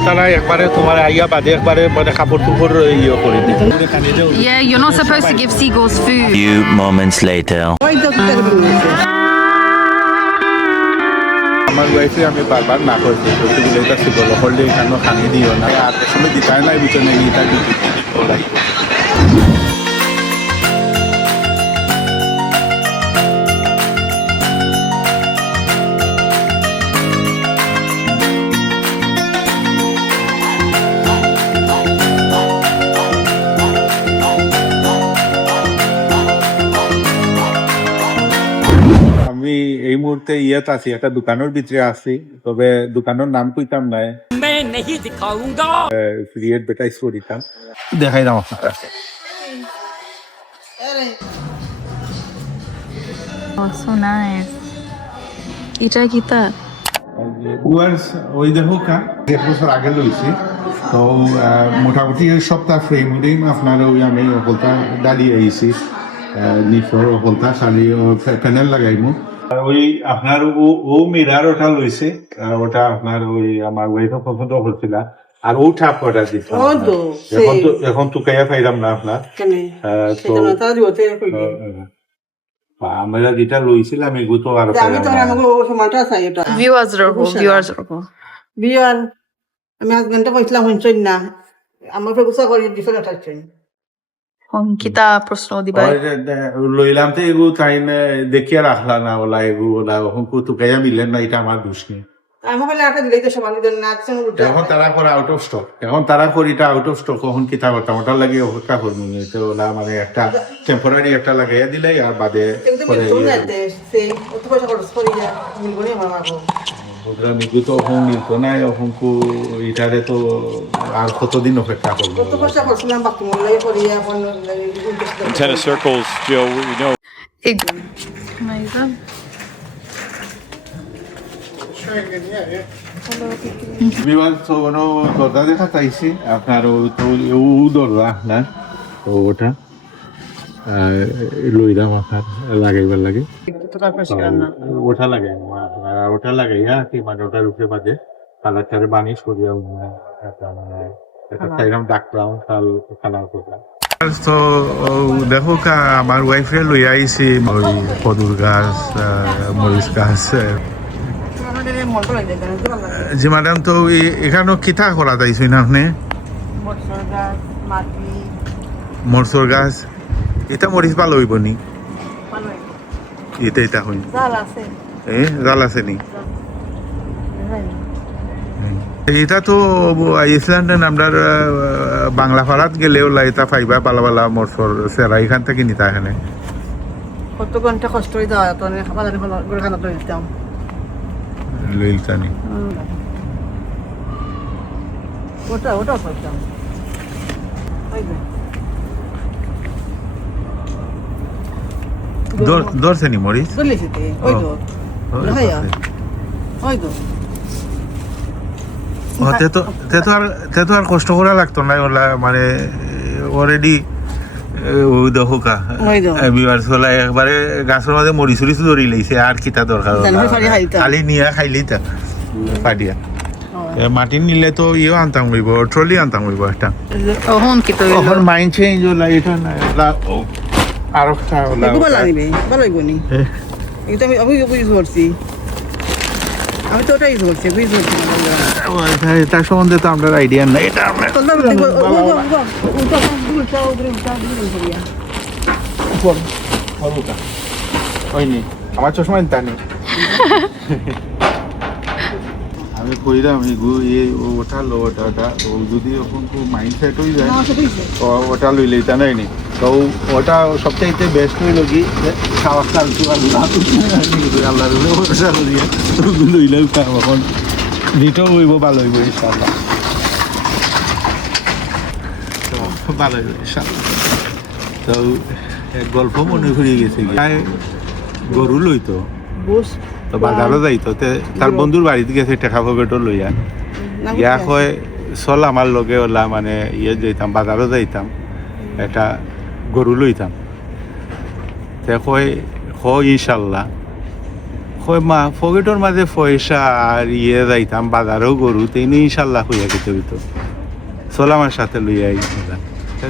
তারা একবারে তোমার আইয়া বাদে একবারে মানে কাপড় টুপড় ইয়ে করে দিই। Yeah, you're not supposed to give seagulls food. Few moments later. আমার ওয়াইফে আমি বারবার না করছি তুমি এটা শিখল হলডে এখানে খানি দিও না আর সময় দিতাই নাই বিচনে গিয়ে তার ওলাই আমি এই মুহূর্তে ইয়েত আছি একটা দোকানের ভিতরে আছি তবে দোকানের নাম কইতাম না ক্রিয়েট বেটা স্টোরিটা দেখাই দাম আপনারা Oh, so nice. এটা কিতা? ভিউয়ার্স ওই দেখো কা 1 বছর আগে লইছি তো মোটামুটি সপ্তাহ ফ্রেম আপনার ওই আমি হলতা ডালিয়ে আইছি নিচর হলতা খালি প্যানেল লাগাইমু ওই আপনার ও মিরার ওটা লইছে ওটা আপনার ওই আমার ওয়াইফ পছন্দ করছিল আর ও ঠাপ কটা দিছে এখন তো কাইয়া পাইলাম না আপনার তো আমরা যেটা লইছিলাম এগুলো তো আর Viewers রকম বিয়ার আমি হাজবেন্ডে কইছিলাম হইছই না আমার প্রগুসা করি দিছিল থাকছেন কিতা প্রশ্ন দিবা? লইলাম তো এগু তাই দেখিয়া রাখলা না ওলা এগু ওলা এখন তো কাইয়া মিলেন না এটা আমার দোষ নেই আমি বলে একটা দিলেই তো সমান দেন না এখন তারা করে আউট অফ স্টক এখন তারা করে এটা আউট অফ স্টক কখন কিতা করতাম ওটার লাগে অপেক্ষা করবো তো ওলা মানে একটা টেম্পোরারি একটা লাগাইয়া দিলে আর বাদে করে মিগু তো এখন মিলত নাই এখন এটারে তো আর কতদিন অপেক্ষা করবো Tennis circles, Jill, you know. Amazing. বিমান তো কোনো দরজা দেখা চাইছি আপনার তো ও দরজা না তো ওটা লইলাম আপনার লাগাইবার লাগে ওটা লাগাই ওটা লাগাইয়া কি মানে ওটার উপরে বাদে কালারটারে বানিশ করিয়া চাইলাম ডাকলাম কাল কালার করলাম তো দেখো আমার ওয়াইফে লই আইছি ওই কদুর গাছ মরিচ গাছ জি ম্যাডাম তো এখানেও কিতা করা যাইছি না আপনি মরসর গাছ এটা মরিচ ভালো হইব নি এটা হই জাল আছে নি এটা তো আইসল্যান্ডের আমরা বাংলা পাড়াত গেলেও এটা পাইবা পালা পালা মরসর সেরা এখান থেকে নিতা এখানে কত ঘন্টা কষ্ট হয়ে যাওয়া তো দিতাম লইলতানি ওটা করতাম ধরছে নি মরিচ তে আর কষ্ট করা লাগতো না ওলা মানে অলরেডি দেখোকা একবারে গাছের মাঝে মরিচ উরিচ ধরি লাইছে আর কিতা দরকার খালি নিয়া খাইলেই তা পাডিয়া মাটি নিলে তো ইয়েও আনতাম হইব ট্রলি আনতাম হইব একটা এখন মাইন্ড চেঞ্জ হলা এটা না আর আমি তো ওটা ইউজ করছি তার সম্বন্ধে তো আমরা আইডিয়া নাই এটা আমার চশমা তা নেই আমি কইলাম ওটা লো ওটা যদি এখন মাইন্ড সেট হয়ে যায় তো ওটা লইলে এটা নাই নি তো ওটা সবচাইতে বেস্ট হইল কি খাওয়া চালু আল্লাহ লইলেও এখন দিতেও হইব ভালো হইব ইনশাল্লাহ তো ভালো হইব ইনশাল্লাহ তো এক গল্প মনে করিয়ে গেছে গরু লইতো তো বাজারও যাইতো তার বন্ধুর বাড়িতে গেছে টেকা পকেটও লইয়া ইয়া হয় চল আমার লগে ওলা মানে ইয়ে যাইতাম বাজারও যাইতাম একটা গরু লইতাম তে কয় ইনশাল্লাহ ফকেটর মাঝে পয়সা আর যাইতাম বাজারও গরু তেইনি ইনশাল্লাহ হইয়া গেতে হইতো চল আমার সাথে লইয়া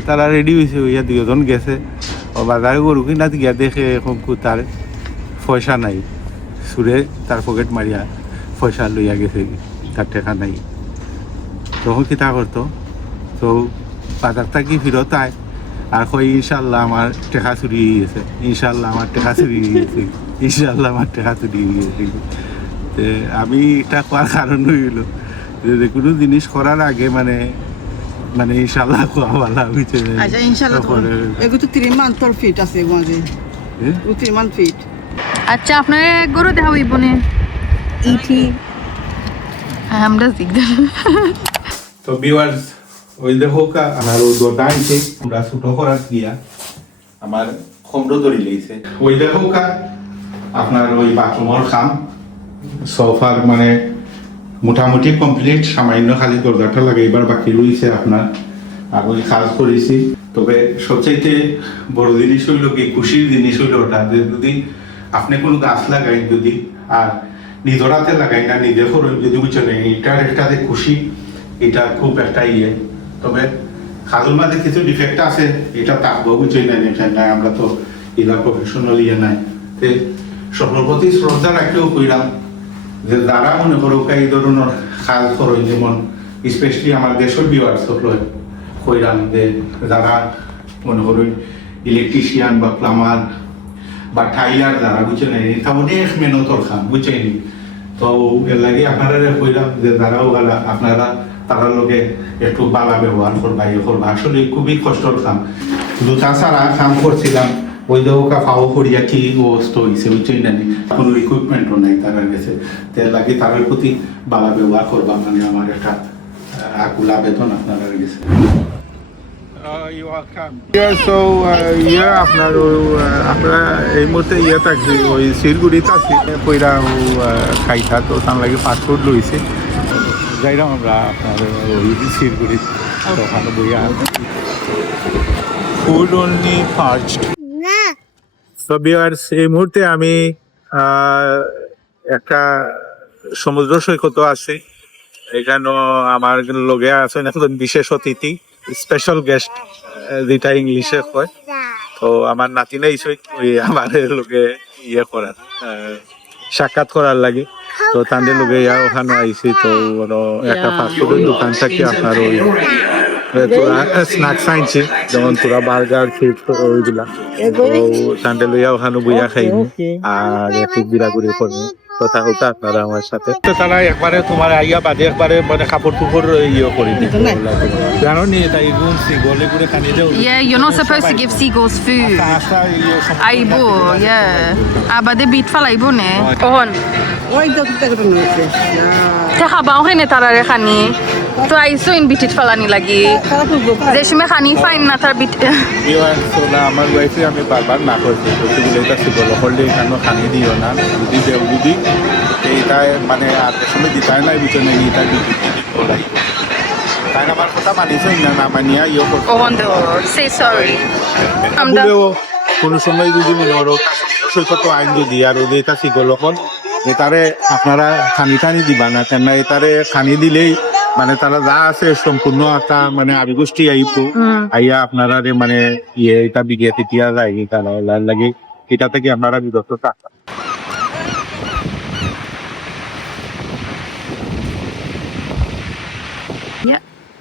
তারা রেডি হয়েছে হইয়া দুজন গেছে ও বাজারে গরু কিনা গিয়া দেখে শঙ্কু তার পয়সা নাই সুরে তার পকেট মারিয়া পয়সা লইয়া গেছে তার টেকা নাই তখন কিতা করতো তো বাজার থাকি ফিরত আয় আর কই ইনশাল্লাহ আমার টেকা চুরি হয়ে গেছে ইনশাল্লাহ আমার টেকা চুরি হয়ে গেছে ইনশাল্লাহ আমার টেকা চুরি হয়ে গেছে তে আমি এটা কোয়ার কারণ হইল যে কোনো জিনিস করার আগে মানে মানে ইনশাল্লাহ কোয়া ভালো হয়েছে আচ্ছা ইনশাআল্লাহ এগু তো 3 মান তোর ফিট আছে মাঝে 3 মান ফিট আচ্ছা আপনার গরু দেখা হইব নে ইটি আমরা জিগদা তো ভিউয়ার্স ওই দেখো আমার ওই দোটা আনছে আমরা ছোট করার গিয়া আমার খন্ড ধরে লেগেছে ওই দেখো আপনার ওই বাথরুমের কাম সোফার মানে মোটামুটি কমপ্লিট সামান্য খালি দরজাটা লাগাইবার বাকি রয়েছে আপনার আর ওই কাজ করেছি তবে সবচাইতে বড় জিনিস হইল কি খুশির জিনিস হইল ওটা যে যদি আপনি কোনো গাছ লাগাই যদি আর নিজরাতে লাগাই না নিজে করেন যদি বুঝছেন এটার একটা যে খুশি এটা খুব একটা তবে খাজুর মাঝে কিছু ডিফেক্ট আছে এটা থাকবো বুঝছেন না আমরা তো এটা প্রফেশনাল নাই তে সকলের প্রতি শ্রদ্ধা রাখলেও কইলাম যে যারা মনে করো এই ধরনের কাজ করো যেমন স্পেশালি আমার দেশের ভিউয়ার্স কইলাম যে যারা মনে করো ইলেকট্রিশিয়ান বা প্লামার বা টাইলার যারা বুঝছেন এটা অনেক মেহনতর কাম বুঝছেন তো এর লাগে আপনারা কইলাম যে যারাও আপনারা তারা লোকে একটু বালা ব্যবহার করবা করবা আসলে খুবই কষ্টর কাম জুতা ছাড়া কাম করছিলাম ওই দেহকা ফাও করিয়া কি অবস্থা হয়েছে বুঝছেন না কোনো ইকুইপমেন্টও নাই তারা গেছে তার লাগে তাদের প্রতি বালা ব্যবহার করবা মানে আমার একটা আকুল আবেদন আপনারা গেছে আপনার আমরা এই মুহূর্তে থাকছি ওই শিলগুড়িতে আছি কইরা খাইতা তো তার লাগে পাসপোর্ট লইছে যাইলাম আমরা আপনার ওই শিলগুড়িতে ওখানে বইয়া food only perched so viewers এই মুহূর্তে আমি একটা সমুদ্র সৈকত আছি এখানে আমার লগে আছেন একজন বিশেষ অতিথি স্পেশাল গেস্ট যেটা ইংলিশে কয় তো আমার নাতিনে আমার লগে করার সাক্ষাৎ করার লাগে তো তাদের লগে ওখানে আইসি তো একটা ফাস্টফুডের দোকান থেকে আপনার ওই তোরা স্ন্যাক্স আনছি যেমন তোরা বার্গার চিপস ওইগুলা তো তাদের লইয়া ওখানে বইয়া খাইনি আর একটু ঘুরাঘুরি করবো কথা হতো আপনারা আমার সাথে তারা একবারে তোমার আইয়া বাদে একবারে মানে কাপড় টুপড় করে দিত জানো নি তাই গলে করে খানি দেও Yeah, you're not supposed to give seagulls food. Aibo, yeah. Abade bit fala aibo ne. Ohon. ওই তো দেখো নইছে Te habaw hene tarare khani. তো আইসো ইন বিটিট ফালানি লাগি যে সময় খানি ফাইন না তার বিট আমার ওয়াইফে আমি বারবার না করছি এটা ছিল হলডে এখানে খানি দিও না যদি দেও যদি এইটা মানে আর সময় দিতাই নাই বিচনে এইটা বিটিট ওলাই তাই আমার কথা মানিছই না না মানিয়া ইয়ে করতে ওহন দে সে সরি আমরা কোনো সময় যদি মনে করো সৈকত আইন যদি আর ওদের এটা শিগলখন এটারে আপনারা খানি টানি দিবা না কেন এটারে খানি দিলেই মানে তারা যা আছে সম্পূর্ণ একটা মানে আবিগোষ্ঠী আইপো আইয়া আপনারা মানে এটা বিঘে তেতিয়া যায় তারা লাগে এটা থেকে আপনারা বিরত থাকবেন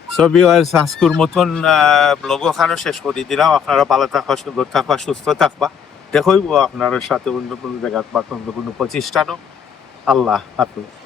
সো ভিউয়ার্স আজকের মতন ব্লগ ওখানে শেষ করে দিলাম আপনারা ভালো থাকবা সুন্দর থাকবা সুস্থ থাকবা দেখইব আপনার সাথে অন্য কোনো জায়গা বা অন্য কোনো প্রতিষ্ঠানও আল্লাহ হাফেজ